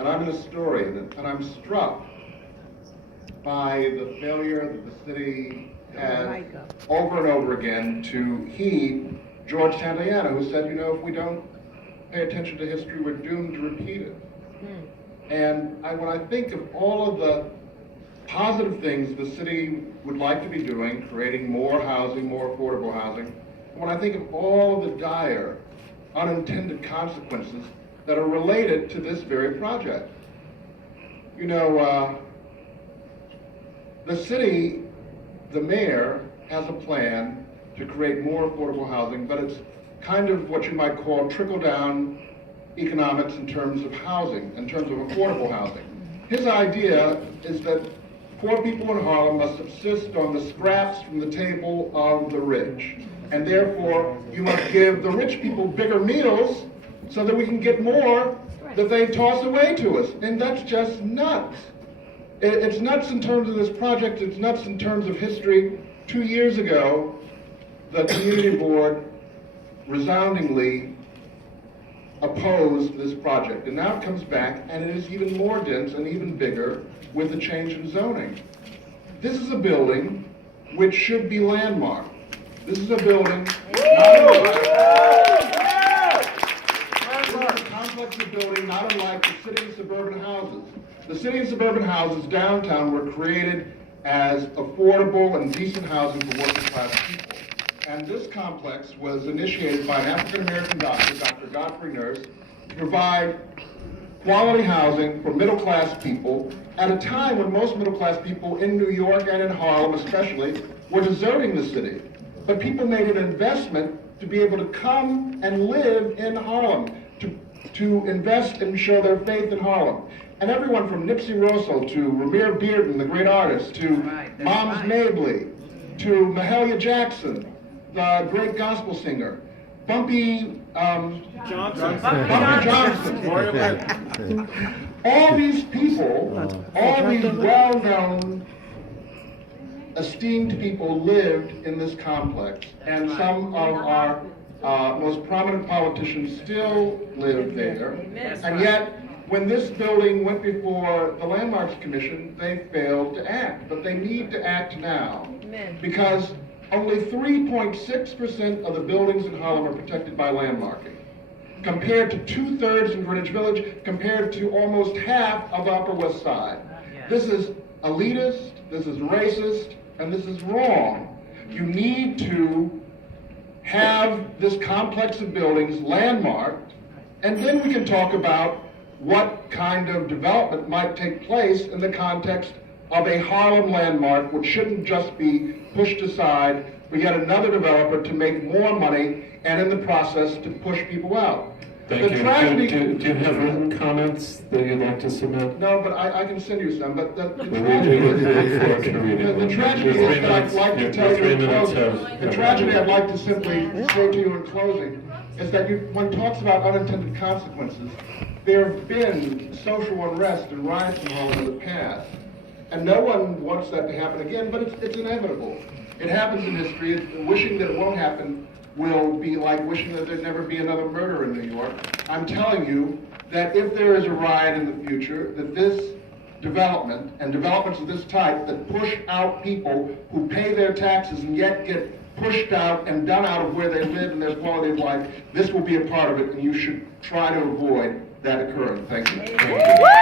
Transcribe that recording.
and I'm an historian, and I'm struck by the failure that the city has over and over again to heed George Santayana, who said, you know, if we don't pay attention to history, we're doomed to repeat it. And when I think of all of the positive things the city would like to be doing, creating more housing, more affordable housing, when I think of all the dire unintended consequences that are related to this very project. You know, the city, the mayor, has a plan to create more affordable housing, but it's kind of what you might call trickle-down economics in terms of housing, in terms of affordable housing. His idea is that poor people in Harlem must subsist on the scraps from the table of the rich. And therefore, you must give the rich people bigger meals so that we can get more that they toss away to us. And that's just nuts. It's nuts in terms of this project, it's nuts in terms of history. 2 years ago, the community board resoundingly opposed this project. And now it comes back, and it is even more dense and even bigger with the change in zoning. This is a building which should be landmarked. This is a building, complex of building not unlike the city and suburban houses. The city and suburban houses downtown were created as affordable and decent housing for working class people. And this complex was initiated by an African-American doctor, Dr. Godfrey Nurse, to provide quality housing for middle-class people at a time when most middle-class people in New York and in Harlem especially were deserting the city. But people made an investment to be able to come and live in Harlem, to invest and show their faith in Harlem. And everyone from Nipsey Russell to Ramir Bearden, the great artist, to Moms Mabley, to Mahalia Jackson, the great gospel singer, Bumpy Johnson. All these people, all these well-known, esteemed people lived in this complex, and some of our most prominent politicians still live there. And yet, when this building went before the Landmarks Commission, they failed to act. But they need to act now, because only 3.6% of the buildings in Harlem are protected by landmarking, compared to 2/3 in Greenwich Village, compared to almost half of the Upper West Side. This is elitist, this is racist, and this is wrong. You need to have this complex of buildings landmarked, and then we can talk about what kind of development might take place in the context of a Harlem landmark, which shouldn't just be pushed aside for yet another developer to make more money and in the process to push people out. Thank you. Do you have written comments that you'd like to submit? No, but I can send you some. But the tragedy is that I'd like to tell you in closing. The tragedy I'd like to simply say to you in closing is that when talks about unintended consequences, there have been social unrest and riots in Harlem in the past, and no one wants that to happen again. But it's inevitable. It happens in history. Wishing that it won't happen will be like wishing that there'd never be another murder in New York. I'm telling you that if there is a riot in the future, that this development and developments of this type that push out people who pay their taxes and yet get pushed out and done out of where they live and their quality of life, this will be a part of it, and you should try to avoid that occurring. Thank you. Thank you.